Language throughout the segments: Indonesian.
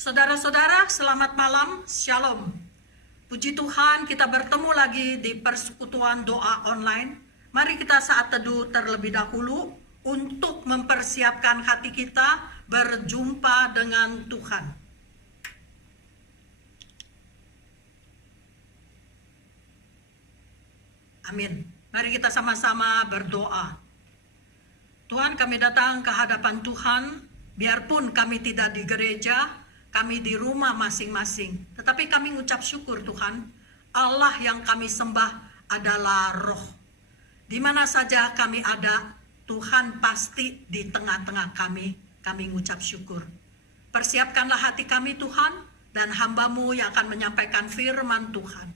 Saudara-saudara, selamat malam, Shalom. Puji Tuhan, kita bertemu lagi di persekutuan doa online. Mari kita saat teduh terlebih dahulu untuk mempersiapkan hati kita berjumpa dengan Tuhan. Amin. Mari kita sama-sama berdoa. Tuhan, kami datang ke hadapan Tuhan, biarpun kami tidak di gereja, kami di rumah masing-masing. Tetapi kami mengucap syukur Tuhan, Allah yang kami sembah adalah Roh. Di mana saja kami ada, Tuhan pasti di tengah-tengah kami mengucap syukur. Persiapkanlah hati kami Tuhan, dan hamba-Mu yang akan menyampaikan firman Tuhan.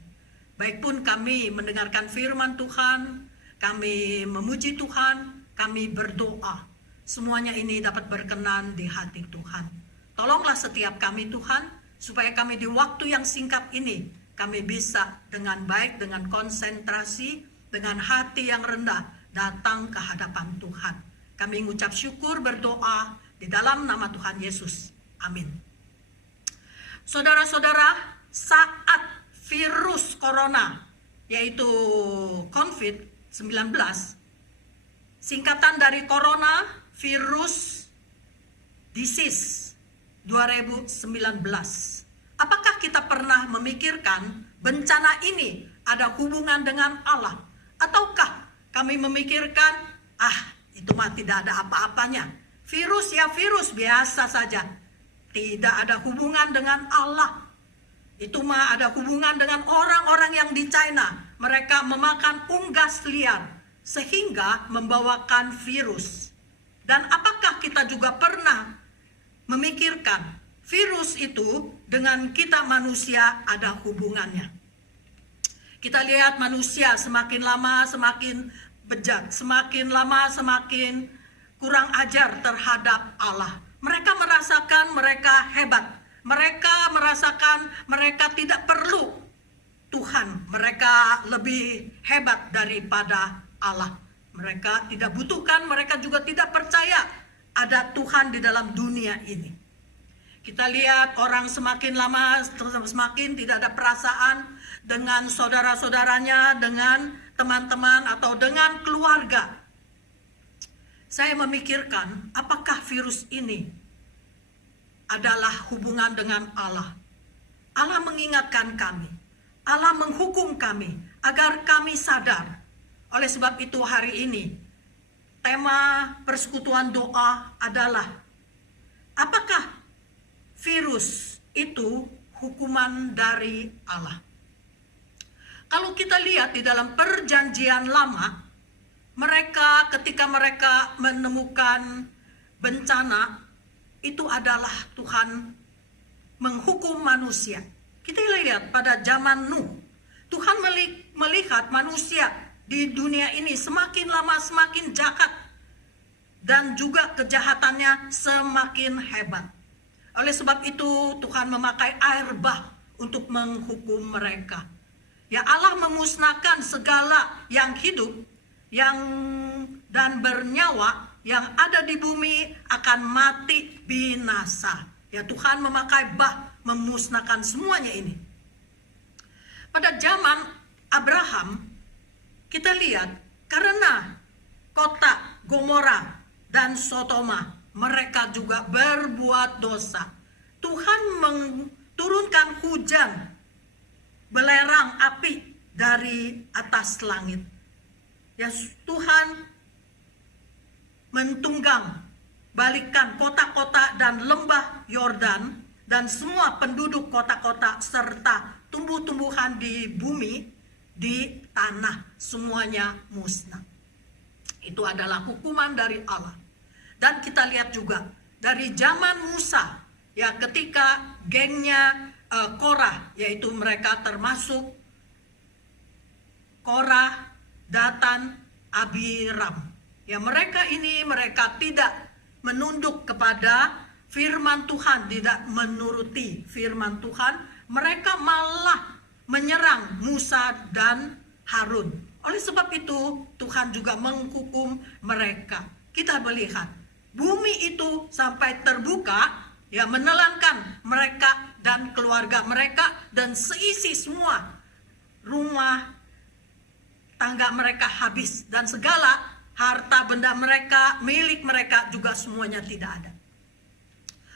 Baik pun kami mendengarkan firman Tuhan, kami memuji Tuhan, kami berdoa. Semuanya ini dapat berkenan di hati Tuhan. Tolonglah setiap kami Tuhan, supaya kami di waktu yang singkat ini, kami bisa dengan baik, dengan konsentrasi, dengan hati yang rendah, datang ke hadapan Tuhan. Kami mengucap syukur berdoa di dalam nama Tuhan Yesus. Amin. Saudara-saudara, saat virus corona, yaitu COVID-19, singkatan dari corona, virus disease 2019. Apakah kita pernah memikirkan bencana ini ada hubungan dengan Allah? Ataukah kami memikirkan, itu mah tidak ada apa-apanya. Virus ya virus biasa saja. Tidak ada hubungan dengan Allah. Itu mah ada hubungan dengan orang-orang yang di China. Mereka memakan unggas liar sehingga membawakan virus. Dan apakah kita juga pernah memikirkan virus itu dengan kita manusia ada hubungannya? Kita lihat manusia semakin lama semakin bejat, semakin lama semakin kurang ajar terhadap Allah. Mereka merasakan mereka hebat, mereka merasakan mereka tidak perlu Tuhan, mereka lebih hebat daripada Allah. Mereka tidak butuhkan, mereka juga tidak percaya ada Tuhan di dalam dunia ini. Kita lihat orang semakin lama semakin tidak ada perasaan dengan saudara-saudaranya, dengan teman-teman atau dengan keluarga. Saya memikirkan, apakah virus ini adalah hubungan dengan Allah? Allah mengingatkan kami, Allah menghukum kami agar kami sadar. Oleh sebab itu hari ini tema persekutuan doa adalah, apakah virus itu hukuman dari Allah? Kalau kita lihat di dalam perjanjian lama, ketika mereka menemukan bencana, itu adalah Tuhan menghukum manusia. Kita lihat pada zaman Nuh, Tuhan melihat manusia di dunia ini semakin lama semakin jahat, dan juga kejahatannya semakin hebat. Oleh sebab itu Tuhan memakai air bah untuk menghukum mereka. Ya, Allah memusnahkan segala yang hidup dan bernyawa yang ada di bumi akan mati binasa. Ya, Tuhan memakai bah memusnahkan semuanya ini. Pada zaman Abraham, kita lihat karena kota Gomora dan Sodoma, mereka juga berbuat dosa. Tuhan menurunkan hujan belerang api dari atas langit. Ya, Tuhan mentunggang balikan kota-kota dan lembah Yordan dan semua penduduk kota-kota serta tumbuh-tumbuhan di bumi, di tanah, semuanya musnah. Itu adalah hukuman dari Allah. Dan kita lihat juga dari zaman Musa, ya, ketika gengnya Korah, yaitu mereka termasuk Korah, Datan, Abiram. Ya, mereka tidak menunduk kepada firman Tuhan, tidak menuruti firman Tuhan. Mereka malah menyerang Musa dan Harun. Oleh sebab itu Tuhan juga menghukum mereka. Kita melihat bumi itu sampai terbuka ya menelankan mereka dan keluarga mereka dan seisi semua rumah tangga mereka habis, dan segala harta benda mereka, milik mereka juga semuanya tidak ada.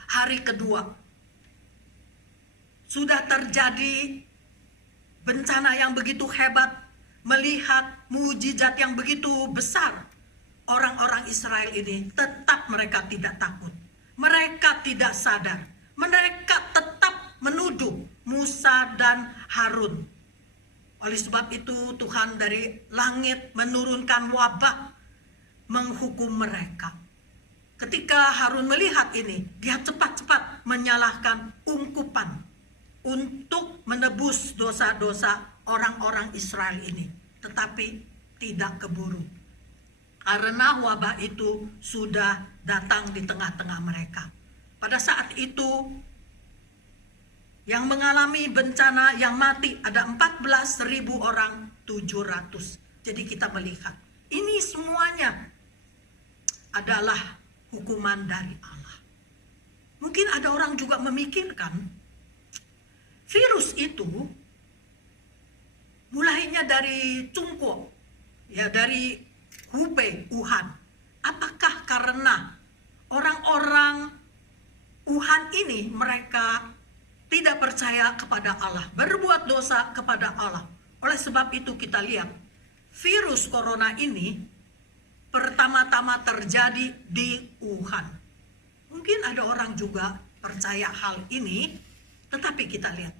Hari kedua sudah terjadi bencana yang begitu hebat, melihat mukjizat yang begitu besar. Orang-orang Israel ini tetap mereka tidak takut. Mereka tidak sadar. Mereka tetap menuduh Musa dan Harun. Oleh sebab itu Tuhan dari langit menurunkan wabah menghukum mereka. Ketika Harun melihat ini, dia cepat-cepat menyalahkan ungkupan untuk menebus dosa-dosa orang-orang Israel ini. Tetapi tidak keburu. Karena wabah itu sudah datang di tengah-tengah mereka. Pada saat itu yang mengalami bencana, yang mati ada 14.000 orang 700. Jadi kita melihat ini semuanya adalah hukuman dari Allah. Mungkin ada orang juga memikirkan virus itu mulainya dari Cungko, ya dari Hubei, Wuhan. Apakah karena orang-orang Wuhan ini mereka tidak percaya kepada Allah, berbuat dosa kepada Allah? Oleh sebab itu kita lihat virus corona ini pertama-tama terjadi di Wuhan. Mungkin ada orang juga percaya hal ini, tetapi kita lihat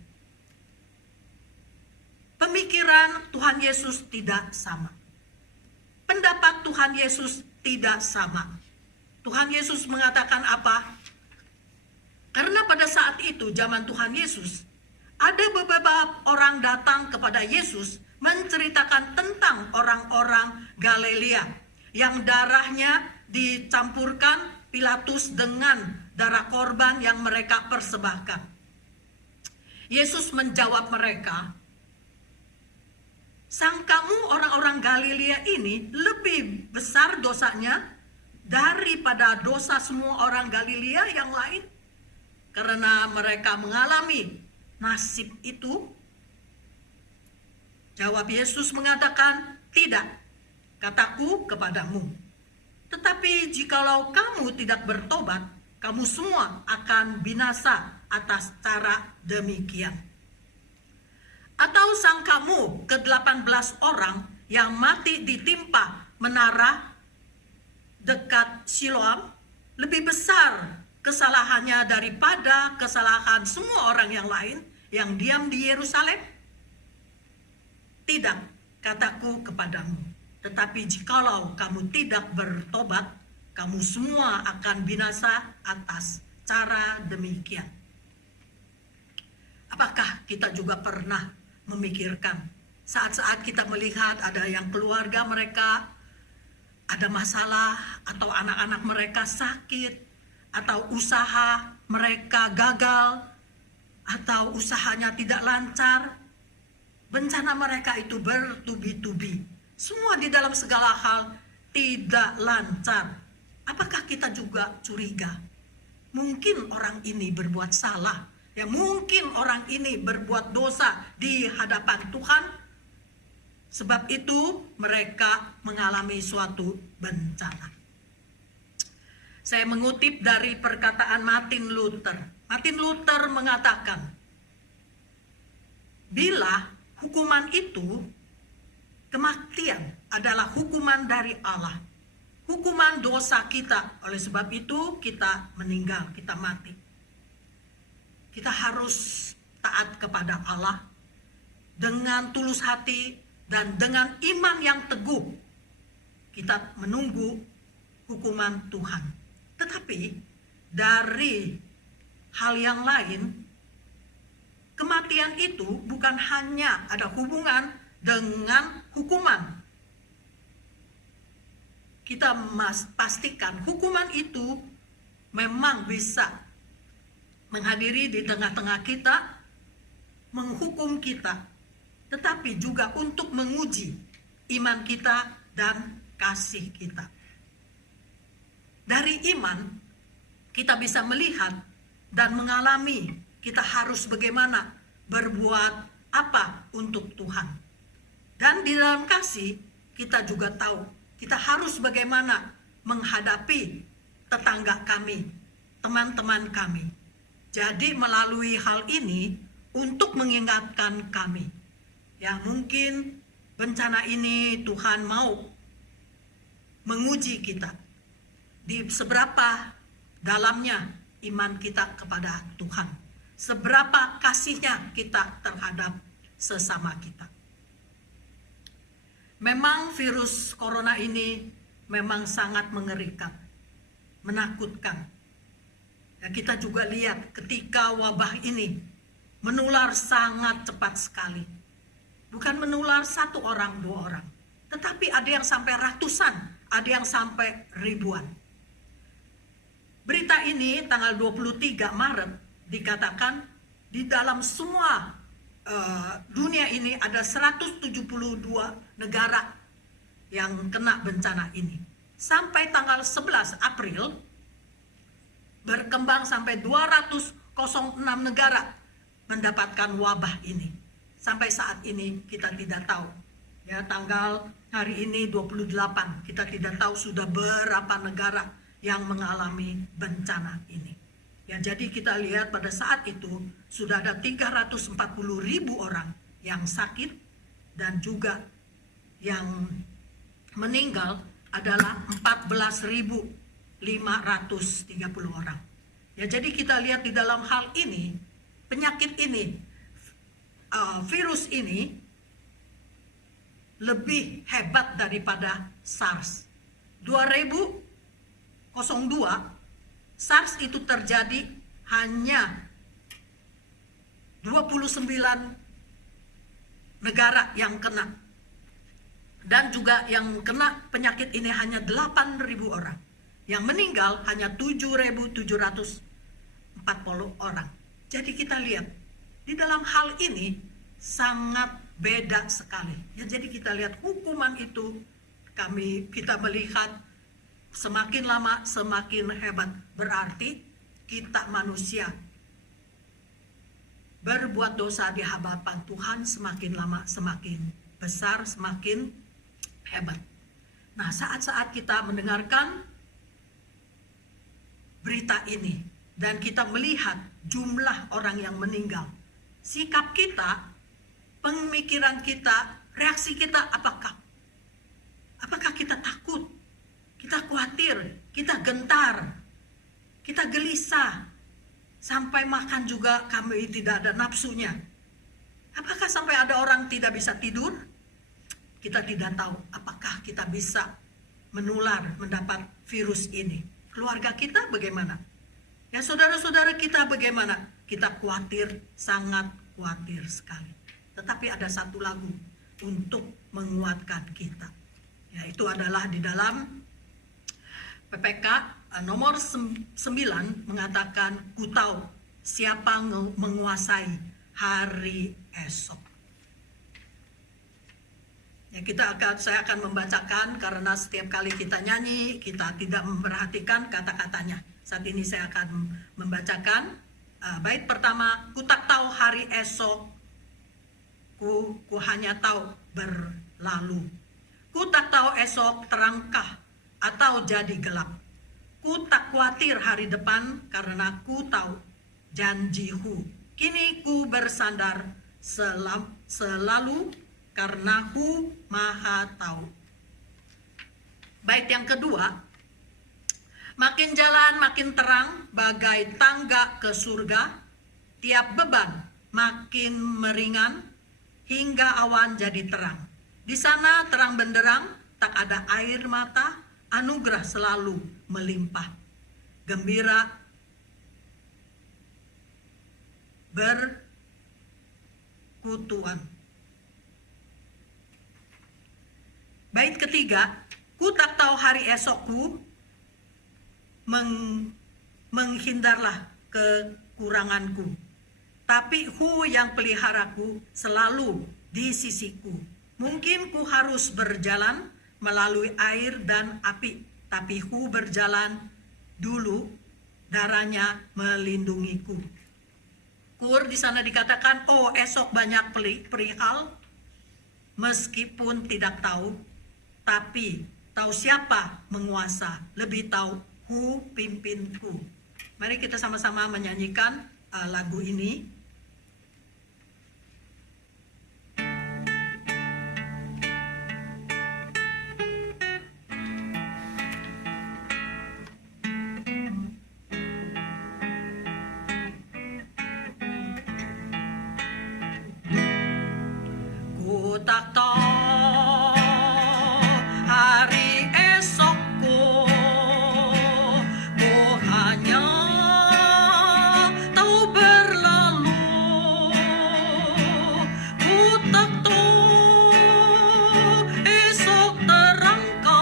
pemikiran Tuhan Yesus tidak sama. Pendapat Tuhan Yesus tidak sama. Tuhan Yesus mengatakan apa? Karena pada saat itu zaman Tuhan Yesus, ada beberapa orang datang kepada Yesus menceritakan tentang orang-orang Galilea yang darahnya dicampurkan Pilatus dengan darah korban yang mereka persembahkan. Yesus menjawab mereka, "Sangkamu orang-orang Galilea ini lebih besar dosanya daripada dosa semua orang Galilea yang lain? Karena mereka mengalami nasib itu?" Jawab Yesus mengatakan, "Tidak, kataku kepadamu. Tetapi jikalau kamu tidak bertobat, kamu semua akan binasa atas cara demikian. Atau sangkamu ke-18 orang yang mati ditimpa menara dekat Siloam lebih besar kesalahannya daripada kesalahan semua orang yang lain yang diam di Yerusalem? Tidak, kataku kepadamu. Tetapi jikalau kamu tidak bertobat, kamu semua akan binasa atas cara demikian." Apakah kita juga pernah memikirkan saat-saat kita melihat ada yang keluarga mereka ada masalah, atau anak-anak mereka sakit, atau usaha mereka gagal, atau usahanya tidak lancar, bencana mereka itu bertubi-tubi, semua di dalam segala hal tidak lancar. Apakah kita juga curiga? Mungkin orang ini berbuat salah, ya mungkin orang ini berbuat dosa di hadapan Tuhan. Sebab itu mereka mengalami suatu bencana. Saya mengutip dari perkataan Martin Luther. Martin Luther mengatakan, bila hukuman itu, kematian adalah hukuman dari Allah, hukuman dosa kita. Oleh sebab itu kita meninggal, kita mati. Kita harus taat kepada Allah dengan tulus hati dan dengan iman yang teguh. Kita menunggu hukuman Tuhan. Tetapi dari hal yang lain, kematian itu bukan hanya ada hubungan dengan hukuman. Kita pastikan hukuman itu memang bisa menghadiri di tengah-tengah kita, menghukum kita, tetapi juga untuk menguji iman kita dan kasih kita. Dari iman, kita bisa melihat dan mengalami kita harus bagaimana berbuat apa untuk Tuhan. Dan di dalam kasih kita juga tahu kita harus bagaimana menghadapi tetangga kami, teman-teman kami. Jadi melalui hal ini untuk mengingatkan kami, ya mungkin bencana ini Tuhan mau menguji kita di seberapa dalamnya iman kita kepada Tuhan, seberapa kasihnya kita terhadap sesama kita. Memang virus corona ini memang sangat mengerikan, menakutkan. Ya, kita juga lihat ketika wabah ini menular sangat cepat sekali. Bukan menular satu orang, dua orang, tetapi ada yang sampai ratusan, ada yang sampai ribuan. Berita ini tanggal 23 Maret dikatakan di dalam semua dunia ini ada 172 negara yang kena bencana ini. Sampai tanggal 11 April berkembang sampai 206 negara mendapatkan wabah ini. Sampai saat ini kita tidak tahu. Ya, tanggal hari ini 28, kita tidak tahu sudah berapa negara yang mengalami bencana ini. Ya, jadi kita lihat pada saat itu sudah ada 340.000 orang yang sakit dan juga yang meninggal adalah 14.530 orang. Ya, jadi kita lihat di dalam hal ini, penyakit ini, virus ini lebih hebat daripada SARS. 2002 SARS itu terjadi hanya 29 negara yang kena. Dan juga yang kena penyakit ini hanya 8.000 orang. Yang meninggal hanya 7.740 orang. Jadi kita lihat, di dalam hal ini sangat beda sekali. Ya, jadi kita lihat hukuman itu, kita melihat semakin lama semakin hebat. Berarti kita manusia berbuat dosa di hadapan Tuhan semakin lama semakin besar, semakin hebat. Nah, saat-saat kita mendengarkan berita ini dan kita melihat jumlah orang yang meninggal, sikap kita, pemikiran kita, reaksi kita apakah? Apakah kita takut? Kita khawatir, kita gentar, kita gelisah, sampai makan juga kami tidak ada nafsunya. Apakah sampai ada orang tidak bisa tidur? Kita tidak tahu apakah kita bisa menular, mendapat virus ini. Keluarga kita bagaimana? Ya, saudara-saudara kita bagaimana? Kita khawatir, sangat khawatir sekali. Tetapi ada satu lagu untuk menguatkan kita. Ya, itu adalah di dalam PPK nomor 9 mengatakan, "Ku tahu siapa menguasai hari esok." Ya, saya akan membacakan karena setiap kali kita nyanyi kita tidak memperhatikan kata-katanya. Saat ini saya akan membacakan bait pertama. "Ku tak tahu hari esok, ku hanya tahu berlalu. Ku tak tahu esok terangkah atau jadi gelap. Ku tak khawatir hari depan karena ku tahu janjiku. Kini ku bersandar selalu karena ku maha tahu." Bait yang kedua, "Makin jalan makin terang bagai tangga ke surga, tiap beban makin meringan hingga awan jadi terang. Di sana terang benderang, tak ada air mata, anugerah selalu melimpah. Gembira berkutuan." Bait ketiga, "Ku tak tahu hari esokku, menghindarlah kekuranganku. Tapi Hu yang peliharaku selalu di sisiku. Mungkin ku harus berjalan melalui air dan api, tapi Hu berjalan dulu darahnya melindungiku. Kur di sana dikatakan, oh esok banyak perihal, meskipun tidak tahu, tapi tahu siapa menguasa, lebih tahu Hu pimpinku. Mari kita sama-sama menyanyikan lagu ini. Ku tak tahu hari esokku, ku hanya tahu berlalu. Ku tak tahu esok terangkat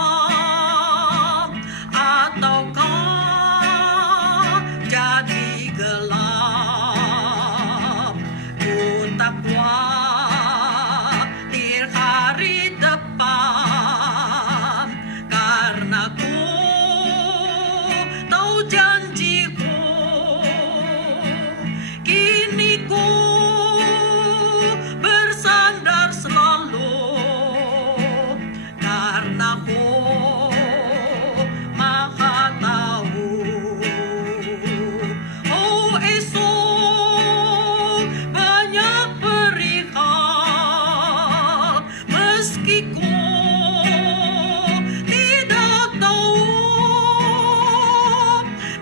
ataukah jadi gelap. Ku tak khawatir hari depan, karena ku tahu janjiku. Kini ku bersandar selalu, karena ku maha tahu. Oh esok banyak perihal, meski ku tidak tahu,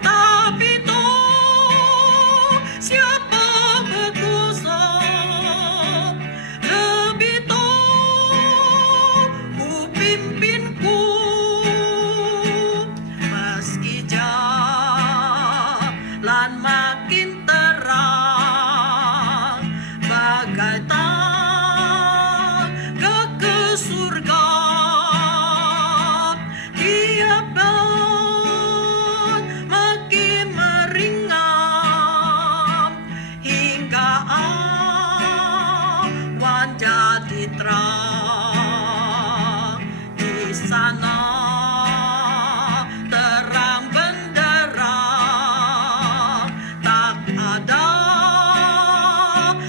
tapi tahu siapa berkuasa, lebih tahu Ku pimpinku. Meski jalan makin terang, bagai tangga ke surga, tiap ban makin meringan, hingga awan jadi terang. Di sana terang benderang, tak ada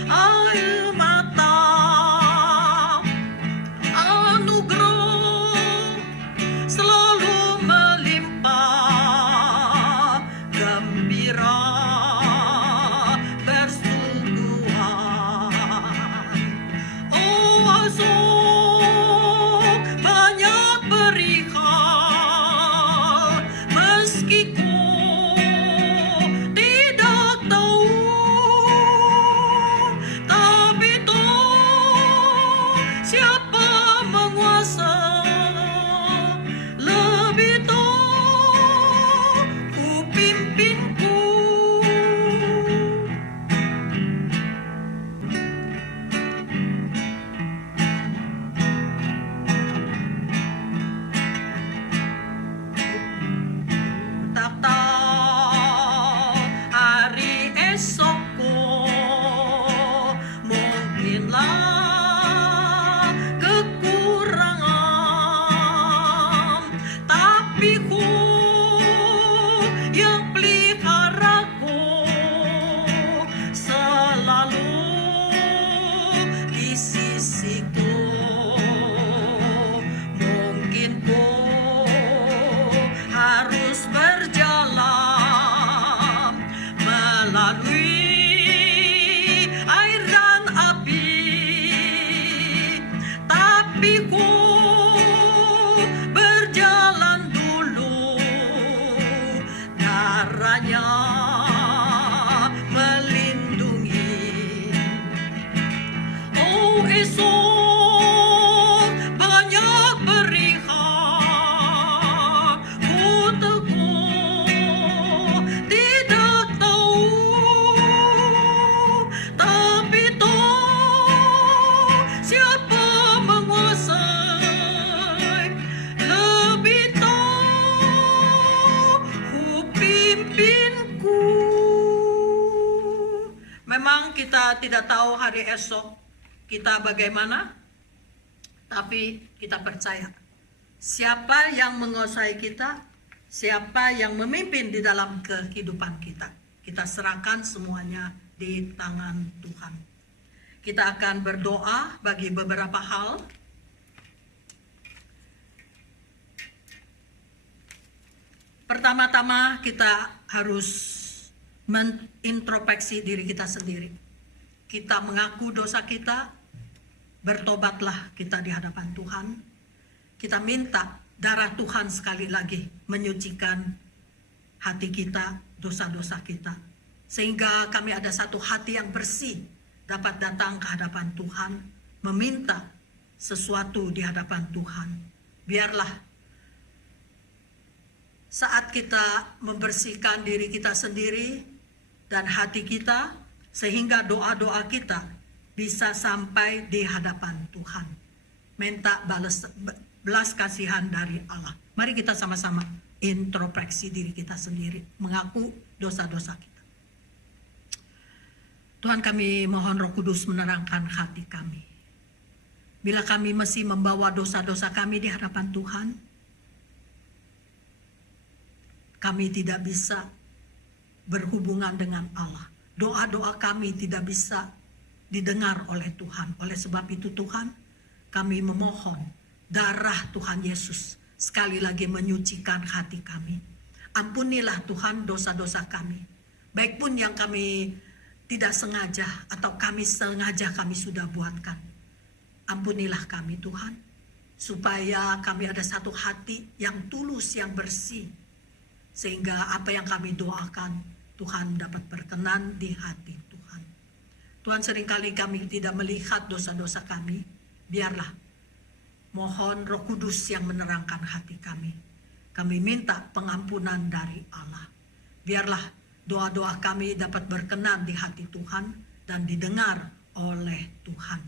air mata. Anugerah selalu melimpah, gembira bersungguhan. Oh esok banyak perihal, meski ku tidak tahu, tapi tahu siapa menguasa, lebih tahu Ku pimpinku. Tak tahu hari esokku, mungkinlah kekurangan, tapi Ku yang peliharaku, selalu di sisiku. Mungkin Ku harus berjalan melalui air dan api, tapi Ku berjalan dulu, darahnya melindungi. Oh esok banyak perihal, ku teguh tidak tahu, tapi tahu siapa menguasai, lebih tahu Ku pimpinku. Memang kita tidak tahu hari esok kita bagaimana, tapi kita percaya siapa yang menguasai kita, siapa yang memimpin di dalam kehidupan kita. Kita serahkan semuanya di tangan Tuhan. Kita akan berdoa bagi beberapa hal. Pertama-tama kita harus menintrospeksi diri kita sendiri. Kita mengaku dosa kita, bertobatlah kita di hadapan Tuhan. Kita minta darah Tuhan sekali lagi menyucikan hati kita, dosa-dosa kita. Sehingga kami ada satu hati yang bersih, dapat datang ke hadapan Tuhan, meminta sesuatu di hadapan Tuhan. Biarlah saat kita membersihkan diri kita sendiri dan hati kita, sehingga doa-doa kita bisa sampai di hadapan Tuhan. Minta belas kasihan dari Allah. Mari kita sama-sama introspeksi diri kita sendiri, mengaku dosa-dosa kita. Tuhan, kami mohon Roh Kudus menerangkan hati kami. Bila kami masih membawa dosa-dosa kami di hadapan Tuhan, kami tidak bisa berhubungan dengan Allah. Doa-doa kami tidak bisa didengar oleh Tuhan. Oleh sebab itu Tuhan, kami memohon darah Tuhan Yesus sekali lagi menyucikan hati kami. Ampunilah Tuhan dosa-dosa kami. Baik pun yang kami tidak sengaja atau kami sengaja kami sudah buatkan. Ampunilah kami Tuhan, supaya kami ada satu hati yang tulus, yang bersih. Sehingga apa yang kami doakan, Tuhan dapat berkenan di hati Tuhan. Tuhan, seringkali kami tidak melihat dosa-dosa kami. Biarlah, mohon Roh Kudus yang menerangkan hati kami. Kami minta pengampunan dari Allah. Biarlah doa-doa kami dapat berkenan di hati Tuhan dan didengar oleh Tuhan.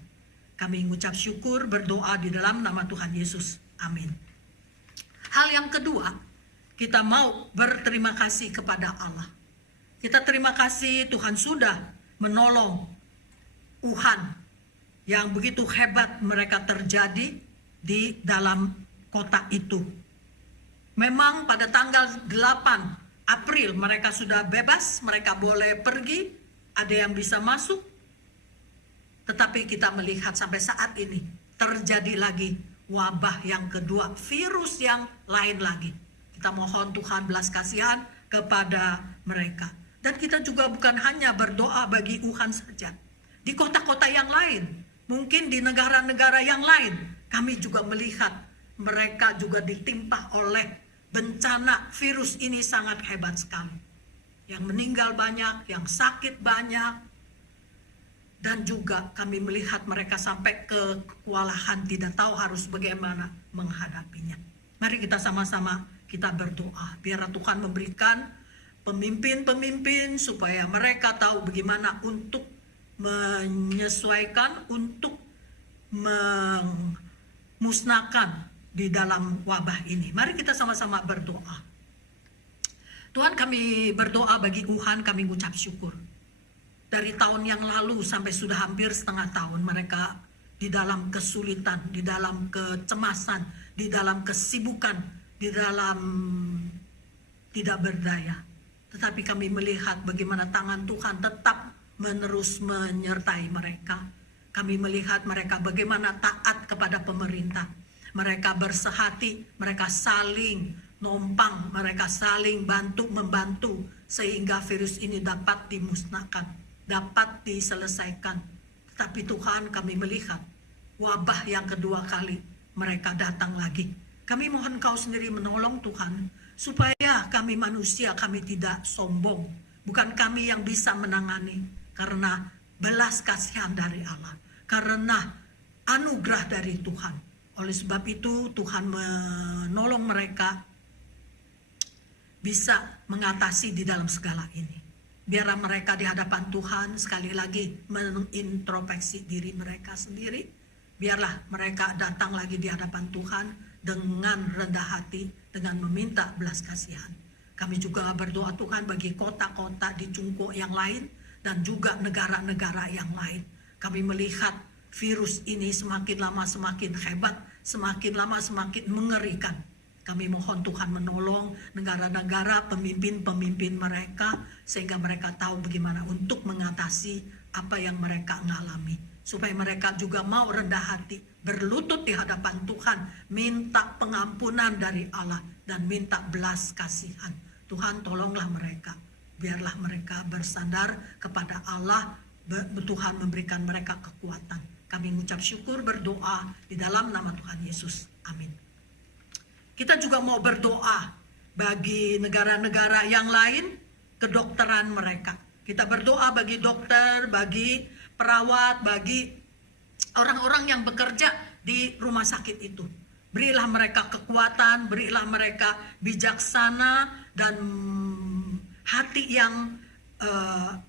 Kami mengucap syukur, berdoa di dalam nama Tuhan Yesus. Amin. Hal yang kedua, kita mau berterima kasih kepada Allah. Kita terima kasih Tuhan sudah menolong Wuhan yang begitu hebat mereka terjadi di dalam kota itu. Memang pada tanggal 8 April mereka sudah bebas, mereka boleh pergi, ada yang bisa masuk. Tetapi kita melihat sampai saat ini terjadi lagi wabah yang kedua, virus yang lain lagi. Kita mohon Tuhan belas kasihan kepada mereka. Dan kita juga bukan hanya berdoa bagi Wuhan saja. Di kota-kota yang lain, mungkin di negara-negara yang lain, kami juga melihat mereka juga ditimpa oleh bencana virus ini sangat hebat sekali. Yang meninggal banyak, yang sakit banyak. Dan juga kami melihat mereka sampai ke kewalahan, tidak tahu harus bagaimana menghadapinya. Mari kita sama-sama kita berdoa, biar Tuhan memberikan pemimpin-pemimpin supaya mereka tahu bagaimana untuk menyesuaikan, untuk memusnahkan di dalam wabah ini. Mari kita sama-sama berdoa. Tuhan, kami berdoa bagi Wuhan, kami mengucap syukur. Dari tahun yang lalu sampai sudah hampir setengah tahun mereka di dalam kesulitan, di dalam kecemasan, di dalam kesibukan, di dalam tidak berdaya. Tetapi kami melihat bagaimana tangan Tuhan tetap menerus menyertai mereka. Kami melihat mereka bagaimana taat kepada pemerintah. Mereka bersehati, mereka saling nompang, mereka saling bantu-membantu sehingga virus ini dapat dimusnahkan, dapat diselesaikan. Tetapi Tuhan, kami melihat wabah yang kedua kali mereka datang lagi. Kami mohon Kau sendiri menolong Tuhan, supaya kami manusia, kami tidak sombong. Bukan kami yang bisa menangani, karena belas kasihan dari Allah, karena anugerah dari Tuhan. Oleh sebab itu Tuhan menolong mereka bisa mengatasi di dalam segala ini. Biarlah mereka di hadapan Tuhan sekali lagi mengintrospeksi diri mereka sendiri. Biarlah mereka datang lagi di hadapan Tuhan dengan rendah hati, dengan meminta belas kasihan. Kami juga berdoa Tuhan bagi kota-kota di Cungko yang lain dan juga negara-negara yang lain. Kami melihat virus ini semakin lama semakin hebat, semakin lama semakin mengerikan. Kami mohon Tuhan menolong negara-negara, pemimpin-pemimpin mereka, sehingga mereka tahu bagaimana untuk mengatasi apa yang mereka alami. Supaya mereka juga mau rendah hati, berlutut di hadapan Tuhan, minta pengampunan dari Allah, dan minta belas kasihan. Tuhan tolonglah mereka, biarlah mereka bersandar kepada Allah, Tuhan memberikan mereka kekuatan. Kami mengucap syukur, berdoa di dalam nama Tuhan Yesus. Amin. Kita juga mau berdoa bagi negara-negara yang lain, kedokteran mereka. Kita berdoa bagi dokter, bagi perawat, bagi orang-orang yang bekerja di rumah sakit itu. Berilah mereka kekuatan, berilah mereka bijaksana dan hati yang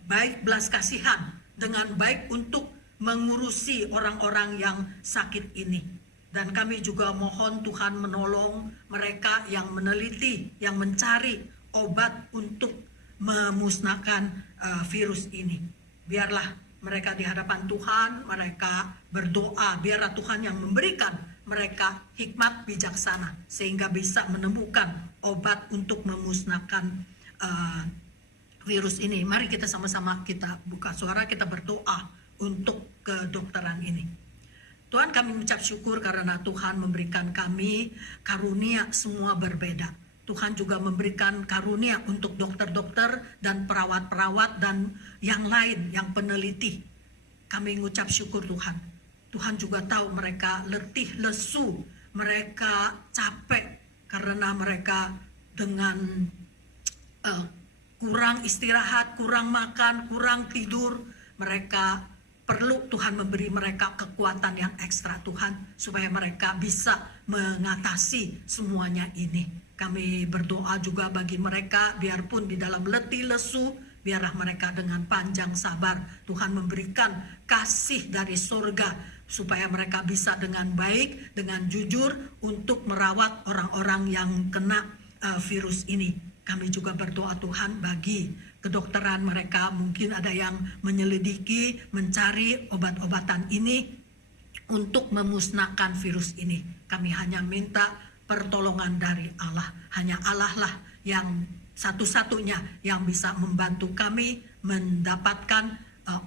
baik, belas kasihan dengan baik untuk mengurusi orang-orang yang sakit ini. Dan kami juga mohon Tuhan menolong mereka yang meneliti, yang mencari obat untuk memusnahkan virus ini. Biarlah mereka di hadapan Tuhan, mereka berdoa, biarlah Tuhan yang memberikan mereka hikmat bijaksana, sehingga bisa menemukan obat untuk memusnahkan virus ini. Mari kita sama-sama kita buka suara, kita berdoa untuk kedokteran ini. Tuhan, kami mengucap syukur karena Tuhan memberikan kami karunia semua berbeda. Tuhan juga memberikan karunia untuk dokter-dokter dan perawat-perawat dan yang lain, yang peneliti. Kami mengucap syukur Tuhan. Tuhan juga tahu mereka letih, lesu, mereka capek karena mereka dengan kurang istirahat, kurang makan, kurang tidur. Mereka perlu Tuhan memberi mereka kekuatan yang ekstra Tuhan, supaya mereka bisa mengatasi semuanya ini. Kami berdoa juga bagi mereka, biarpun di dalam letih lesu, biarlah mereka dengan panjang sabar Tuhan memberikan kasih dari surga, supaya mereka bisa dengan baik, dengan jujur untuk merawat orang-orang yang kena virus ini. Kami juga berdoa Tuhan bagi kedokteran mereka, mungkin ada yang menyelidiki, mencari obat-obatan ini untuk memusnahkan virus ini. Kami hanya minta pertolongan dari Allah. Hanya Allah lah yang satu-satunya yang bisa membantu kami mendapatkan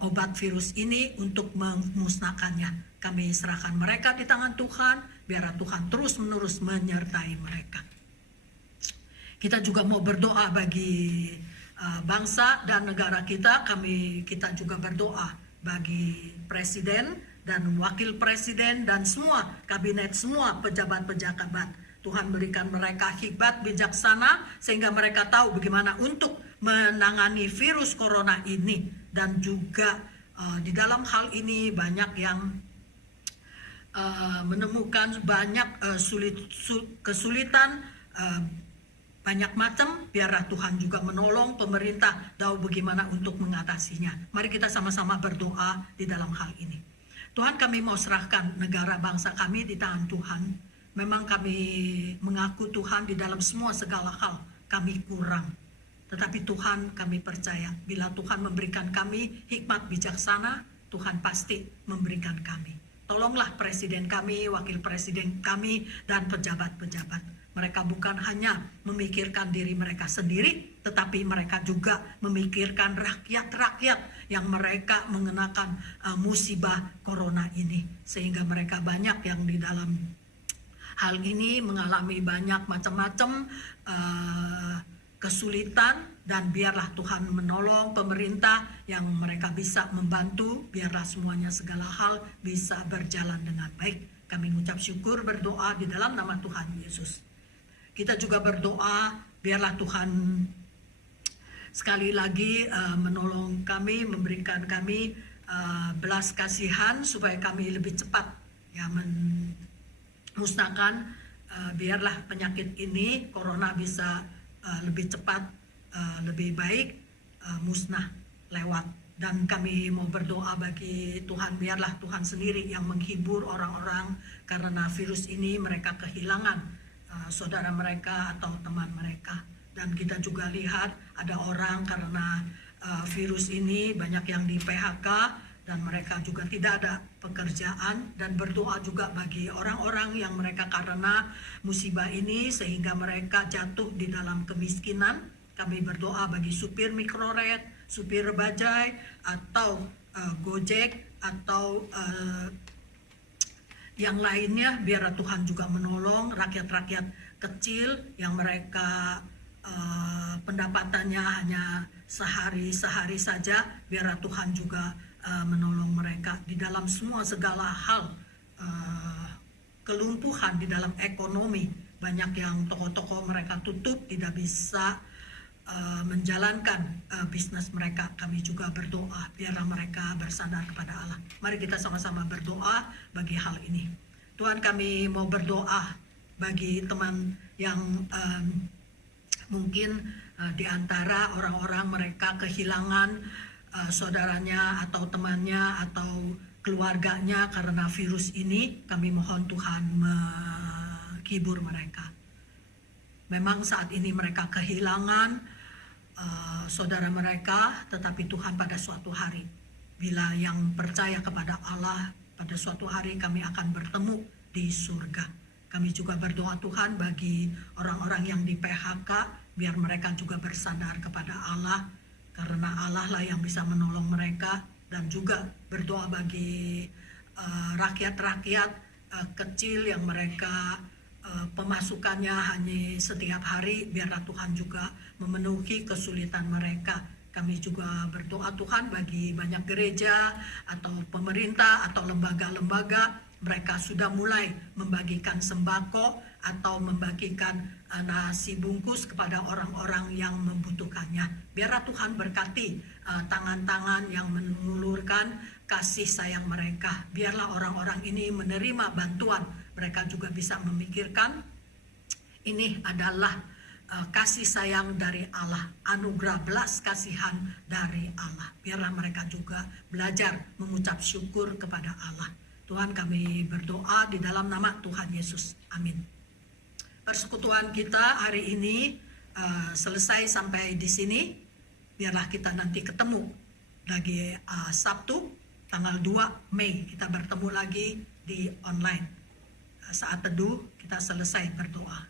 obat virus ini untuk memusnahkannya. Kami serahkan mereka di tangan Tuhan, biar Tuhan terus-menerus menyertai mereka. Kita juga mau berdoa bagi bangsa dan negara kita. Kita juga berdoa bagi presiden dan wakil presiden dan semua kabinet, semua pejabat-pejabat. Tuhan berikan mereka hikmat bijaksana sehingga mereka tahu bagaimana untuk menangani virus corona ini. Dan juga di dalam hal ini banyak yang menemukan banyak kesulitan, banyak macam. Biarlah Tuhan juga menolong pemerintah tahu bagaimana untuk mengatasinya. Mari kita sama-sama berdoa di dalam hal ini. Tuhan, kami mau serahkan negara bangsa kami di tangan Tuhan. Memang kami mengaku Tuhan di dalam semua segala hal kami kurang. Tetapi Tuhan, kami percaya bila Tuhan memberikan kami hikmat bijaksana, Tuhan pasti memberikan kami. Tolonglah presiden kami, wakil presiden kami, dan pejabat-pejabat. Mereka bukan hanya memikirkan diri mereka sendiri, tetapi mereka juga memikirkan rakyat-rakyat yang mereka mengenakan musibah corona ini. Sehingga mereka banyak yang di dalam hal ini mengalami banyak macam-macam kesulitan. Dan biarlah Tuhan menolong pemerintah yang mereka bisa membantu, biarlah semuanya segala hal bisa berjalan dengan baik. Kami mengucap syukur, berdoa di dalam nama Tuhan Yesus. Kita juga berdoa biarlah Tuhan sekali lagi menolong kami, memberikan kami belas kasihan supaya kami lebih cepat ya memusnahkan, biarlah penyakit ini corona bisa lebih cepat, lebih baik musnah lewat. Dan kami mau berdoa bagi Tuhan, biarlah Tuhan sendiri yang menghibur orang-orang karena virus ini mereka kehilangan saudara mereka atau teman mereka. Dan kita juga lihat ada orang karena virus ini banyak yang di PHK dan mereka juga tidak ada pekerjaan, dan berdoa juga bagi orang-orang yang mereka karena musibah ini sehingga mereka jatuh di dalam kemiskinan. Kami berdoa bagi supir mikroret, supir bajai, atau Gojek, atau yang lainnya, biar Tuhan juga menolong rakyat-rakyat kecil yang mereka pendapatannya hanya sehari-sehari saja, biar Tuhan juga menolong mereka di dalam semua segala hal. Kelumpuhan di dalam ekonomi, banyak yang toko-toko mereka tutup, tidak bisa menjalankan bisnis mereka. Kami juga berdoa biarlah mereka bersandar kepada Allah. Mari kita sama-sama berdoa bagi hal ini. Tuhan, kami mau berdoa bagi teman yang mungkin di antara orang-orang mereka kehilangan saudaranya atau temannya atau keluarganya karena virus ini. Kami mohon Tuhan menghibur mereka. Memang saat ini mereka kehilangan saudara mereka, tetapi Tuhan pada suatu hari, bila yang percaya kepada Allah, pada suatu hari kami akan bertemu di surga. Kami juga berdoa Tuhan bagi orang-orang yang di PHK, biar mereka juga bersandar kepada Allah, karena Allah lah yang bisa menolong mereka. Dan juga berdoa bagi rakyat-rakyat kecil yang mereka pemasukannya hanya setiap hari, biarlah Tuhan juga memenuhi kesulitan mereka. Kami juga berdoa Tuhan bagi banyak gereja atau pemerintah atau lembaga-lembaga, mereka sudah mulai membagikan sembako atau membagikan nasi bungkus kepada orang-orang yang membutuhkannya. Biarlah Tuhan berkati tangan-tangan yang mengulurkan kasih sayang mereka. Biarlah orang-orang ini menerima bantuan. Mereka juga bisa memikirkan ini adalah kasih sayang dari Allah, anugerah belas kasihan dari Allah. Biarlah mereka juga belajar mengucap syukur kepada Allah. Tuhan, kami berdoa di dalam nama Tuhan Yesus. Amin. Persekutuan kita hari ini selesai sampai di sini. Biarlah kita nanti ketemu lagi Sabtu tanggal 2 Mei. Kita bertemu lagi di online. Saat teduh kita selesai berdoa.